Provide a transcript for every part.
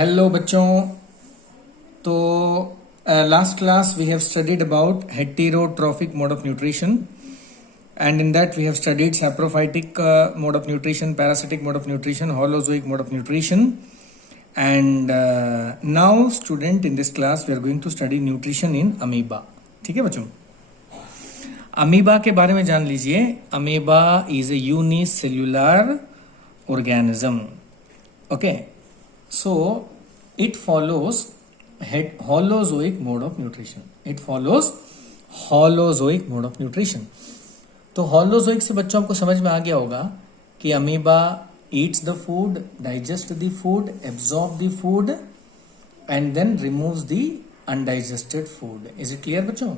Hello बच्चों। तो last class we have studied about heterotrophic mode of nutrition, and in that we have studied saprophytic mode of nutrition, parasitic mode of nutrition, holozoic mode of nutrition, and now student in this class we are going to study nutrition in amoeba. ठीक है बच्चों, amoeba के बारे में जान लीजिए। Amoeba is a unicellular organism. Okay, so it follows holozoic mode of nutrition. It follows holozoic mode of nutrition. तो holozoic से बच्चों आपको समझ में आ गया होगा कि amoeba eats the food, digest the food, absorb the food and then removes the undigested food. Is it clear बच्चों?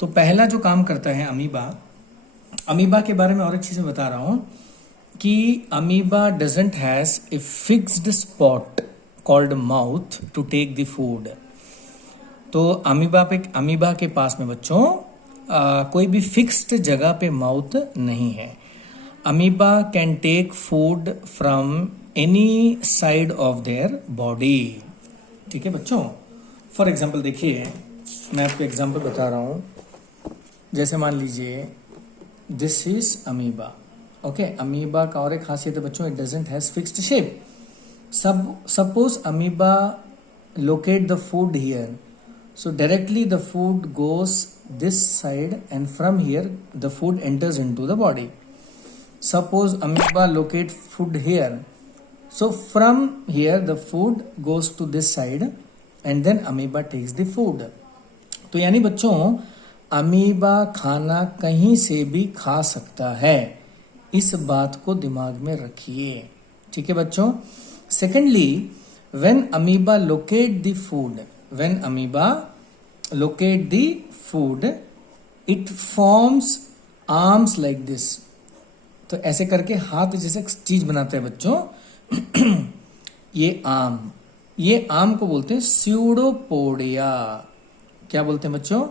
तो पहला जो काम करता है अमीबा के बारे में और एक चीज मैं बता रहा हूं कि amoeba doesn't has a fixed spot called mouth to take the food. तो अमीबा के पास में बच्चों कोई भी फिक्स्ड जगह पे माउथ नहीं है। Amoeba can take food from any side of their body. ठीक है बच्चों, फॉर एग्जाम्पल देखिए, मैं आपको एग्जाम्पल बता रहा हूं। जैसे मान लीजिए this is amoeba. Okay, amoeba का और एक खासियत है बच्चों, it doesn't has fixed shape. Suppose amoeba locate the food here, so directly the food goes this side and from here the food enters into the body. Suppose amoeba locate food here, so from here the food goes to this side and then amoeba takes the food. तो यानी बच्चों amoeba खाना कहीं से भी खा सकता है, इस बात को दिमाग में रखिए। ठीक है बच्चों। Secondly, when amoeba locate the food, it forms arms like this. तो ऐसे करके हाथ जैसे चीज बनाता है बच्चों। ये आम को बोलते हैं स्यूडोपोडिया। क्या बोलते हैं बच्चों?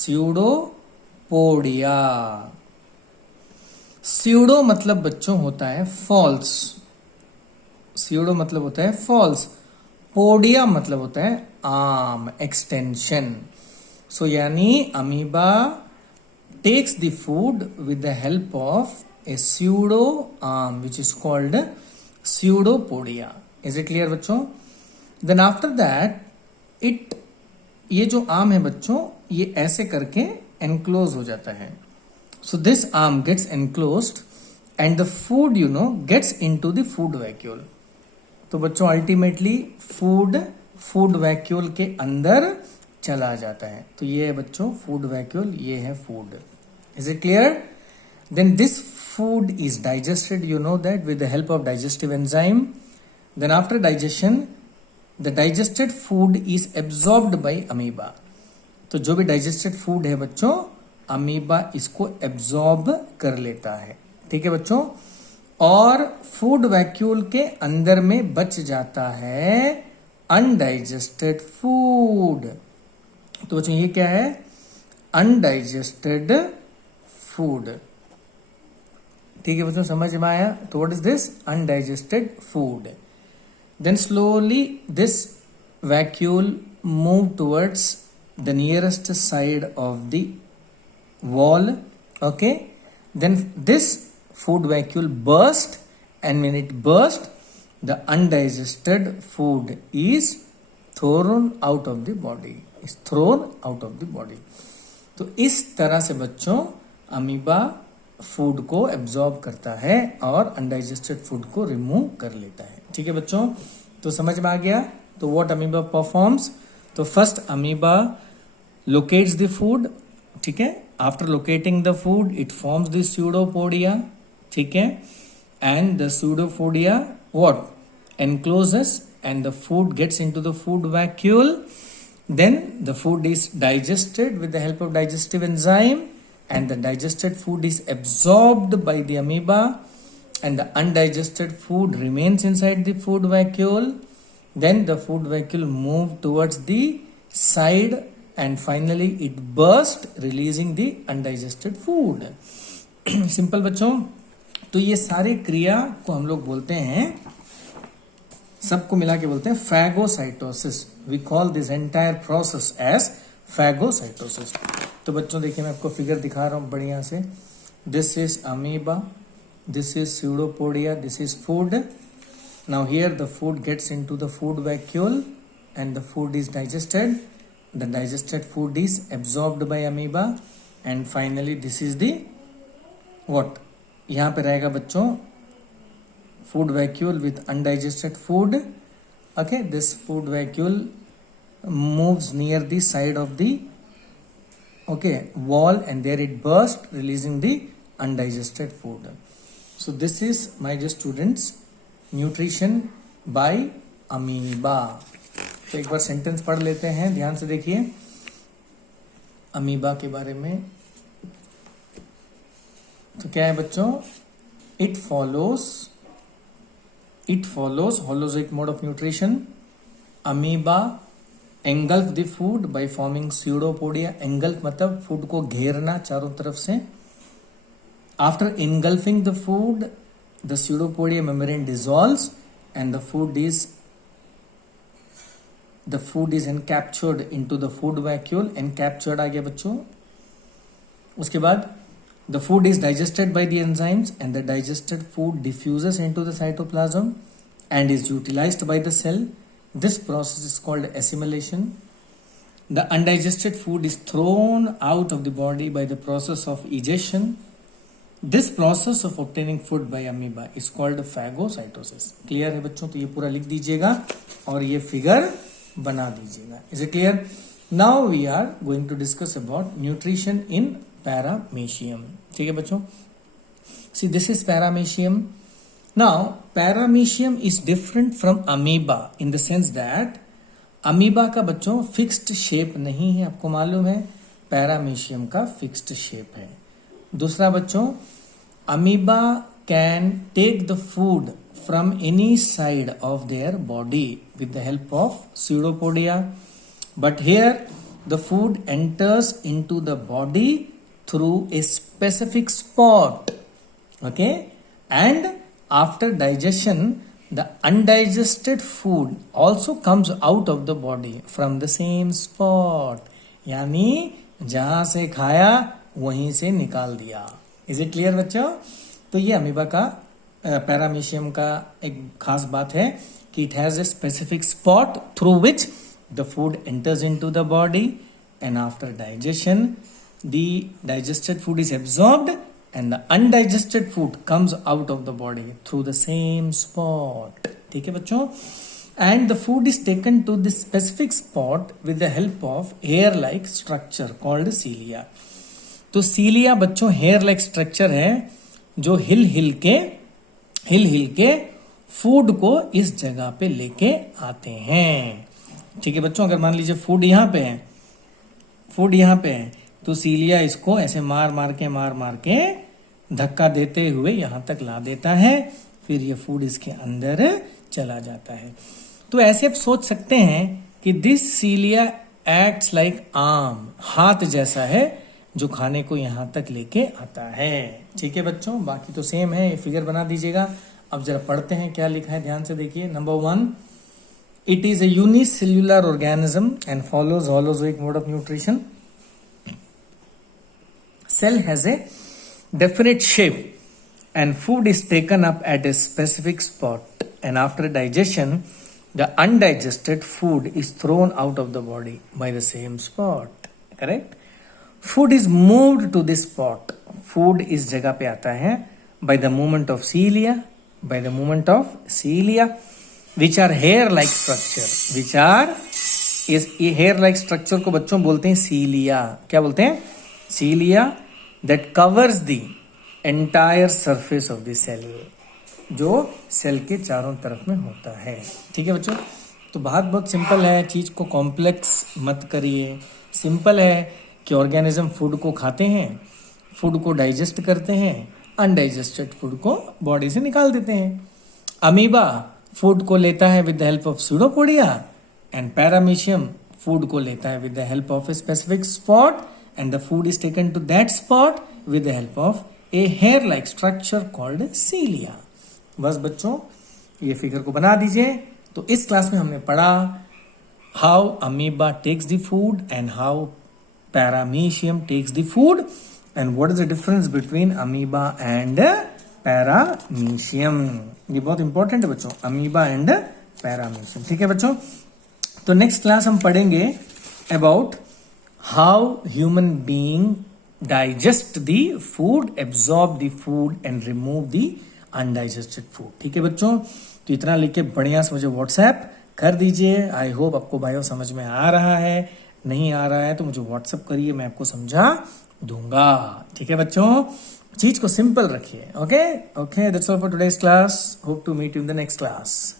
स्यूडोपोडिया। स्यूडो मतलब बच्चों होता है फॉल्स। स्यूडो मतलब होता है फॉल्स। पोडिया मतलब होता है आर्म, एक्सटेंशन। सो यानी amoeba takes the food with the help of a pseudo arm which is called pseudopodia. Is it clear बच्चों? देन आफ्टर दैट ये जो आर्म है बच्चों, ये ऐसे करके एनक्लोज हो जाता है। So this arm gets enclosed and the food gets into the food vacuole. तो बच्चों अल्टीमेटली फूड वैक्यूल के अंदर चला जाता है। तो ये है बच्चों फूड वैक्यूल, ये है food. Is it clear? Then this food is digested, you know that, with the help of digestive enzyme. Then after digestion the digested food is absorbed by amoeba. तो जो भी डाइजेस्टेड फूड है बच्चों, amoeba इसको absorb कर लेता है। ठीक है बच्चों। और फूड वैक्यूल के अंदर में बच जाता है अनडाइजेस्टेड फूड। तो बच्चों ये क्या है? Undigested food. ठीक है बच्चों, समझ में आया? तो what is this? Undigested food. Then slowly this vacuole move towards the nearest side of the wall. Okay, then this food vacuole burst, and when it burst the undigested food is thrown out of the body. तो इस तरह से बच्चों amoeba food को absorb करता है और undigested food को रिमूव कर लेता है। ठीक है बच्चों, तो समझ में आ गया? तो व्हाट अमीबा परफॉर्म्स? तो first amoeba locates the food. ठीक है, after locating the food it forms the pseudopodia. ठीक है, and the pseudopodia what encloses and the food gets into the food vacuole. Then the food is digested with the help of digestive enzyme and the digested food is absorbed by the amoeba and the undigested food remains inside the food vacuole. Then the food vacuole move towards the side and finally it burst releasing the undigested food. Simple बच्चों। तो ये सारे क्रिया को हम लोग बोलते हैं सबको मिला के बोलते हैं phagocytosis. We call this entire process as phagocytosis. तो बच्चों देखिए, मैं आपको फिगर दिखा रहा हूँ बढ़िया से। This is amoeba, this is pseudopodia, this is food. Now here the food gets into the food vacuole and the food is digested. The digested food is absorbed by amoeba and finally this is the what? यहाँ पे रहेगा बच्चों food vacuole with undigested food. Okay, this food vacuole moves near the side of the wall and there it bursts, releasing the undigested food. So this is, my dear students, nutrition by amoeba. तो एक बार sentence पढ़ लेते हैं, ध्यान से देखिए amoeba के बारे में. तो क्या है बच्चों? It follows holozoic mode of nutrition. Amoeba engulf the food by forming pseudopodia. Engulf मतलब फूड को घेरना चारों तरफ से. After engulfing the food, the pseudopodia membrane dissolves and the food is encaptured into the food vacuole. encaptured आ गया बच्चों. उसके बाद the food is digested by the enzymes and the digested food diffuses into the cytoplasm and is utilized by the cell. This process is called assimilation. The undigested food is thrown out of the body by the process of egestion. This process of obtaining food by amoeba is called phagocytosis. Clear है बच्चों? तो ये पूरा लिख दीजिएगा और ये figure बना दीजिएगा. Is it clear? Now we are going to discuss about nutrition in paramecium. ठीक है बच्चों? See, this is paramecium. Now paramecium is different from amoeba in the sense that amoeba का बच्चों फिक्स्ड शेप नहीं है, आपको मालूम है. paramecium का फिक्स्ड शेप है. दूसरा बच्चों, amoeba can take the food from any side of their body with the help of pseudopodia, but here the food enters into the body through a specific spot. Okay, and after digestion the undigested food also comes out of the body from the same spot. यानी जहां से खाया वहीं से निकाल दिया. Is it clear बच्चों? तो ये अमीबा का पैरामीशियम का एक खास बात है कि it has a specific spot through which the food enters into the body and after digestion the digested food is absorbed and the undigested food comes out of the body through the same spot. ठीक है बच्चों? And the food is taken to this specific spot with the help of hair-like structure called cilia. तो सीलिया बच्चों hair like structure है जो हिल हिल के food को इस जगह पे लेके आते हैं. ठीक है बच्चों? अगर मान लीजिए फूड यहाँ पे है तो सीलिया इसको ऐसे मार के धक्का देते हुए यहाँ तक ला देता है, फिर ये फूड इसके अंदर चला जाता है. तो ऐसे आप सोच सकते हैं कि दिस सीलिया एक्ट्स लाइक आर्म, हाथ जैसा है जो खाने को यहां तक लेके आता है. ठीक है बच्चों? बाकी तो सेम है, ये फिगर बना दीजिएगा. अब जरा पढ़ते हैं क्या लिखा है, ध्यान से देखिए. Number 1, it is a unicellular organism and follows holozoic mode of nutrition. Cell has a definite shape and food is taken up at a specific spot and after digestion the undigested food is thrown out of the body by the same spot. Correct? Food is moved to this spot. Food इस जगह पे आता है by the movement of cilia, which are hair-like structure. इस hair-like structure को बच्चों बोलते हैं cilia. क्या बोलते हैं? Cilia that covers the entire surface of the cell, जो सेल के चारों तरफ में होता है. ठीक है बच्चों? तो बात बहुत सिंपल है, चीज को कॉम्प्लेक्स मत करिए. सिंपल है कि ऑर्गेनिज्म फूड को खाते हैं, फूड को डाइजेस्ट करते हैं, अनडाइजेस्टेड फूड को बॉडी से निकाल देते हैं. अमीबा फूड को लेता है with the help of pseudopodia and paramecium food को लेता है with the help of a specific spot and the food is taken to that spot with the help of a hair like structure called cilia. बस बच्चों ये figure को बना दीजिए, तो इस क्लास में हमने पढ़ा how amoeba takes the food and how paramecium takes the food and what is the difference between amoeba and paramecium. ये बहुत इंपॉर्टेंट है बच्चों, अमीबा एंड पैरामीशियम। ठीक है बच्चों, तो नेक्स्ट क्लास हम पढ़ेंगे about how human being digest the food, absorb the food and remove the undigested food. ठीक है बच्चों, तो इतना लिख के बढ़िया से मुझे व्हाट्सएप कर दीजिए। आई होप आपको बायो समझ में आ रहा है, नहीं आ रहा है तो मुझे व्हाट्सएप करिए, मैं आपको समझा दूंगा। ठीक है बच्चों, चीज को सिंपल रखिए। Okay okay, that's all for today's class, hope to meet you in the next class.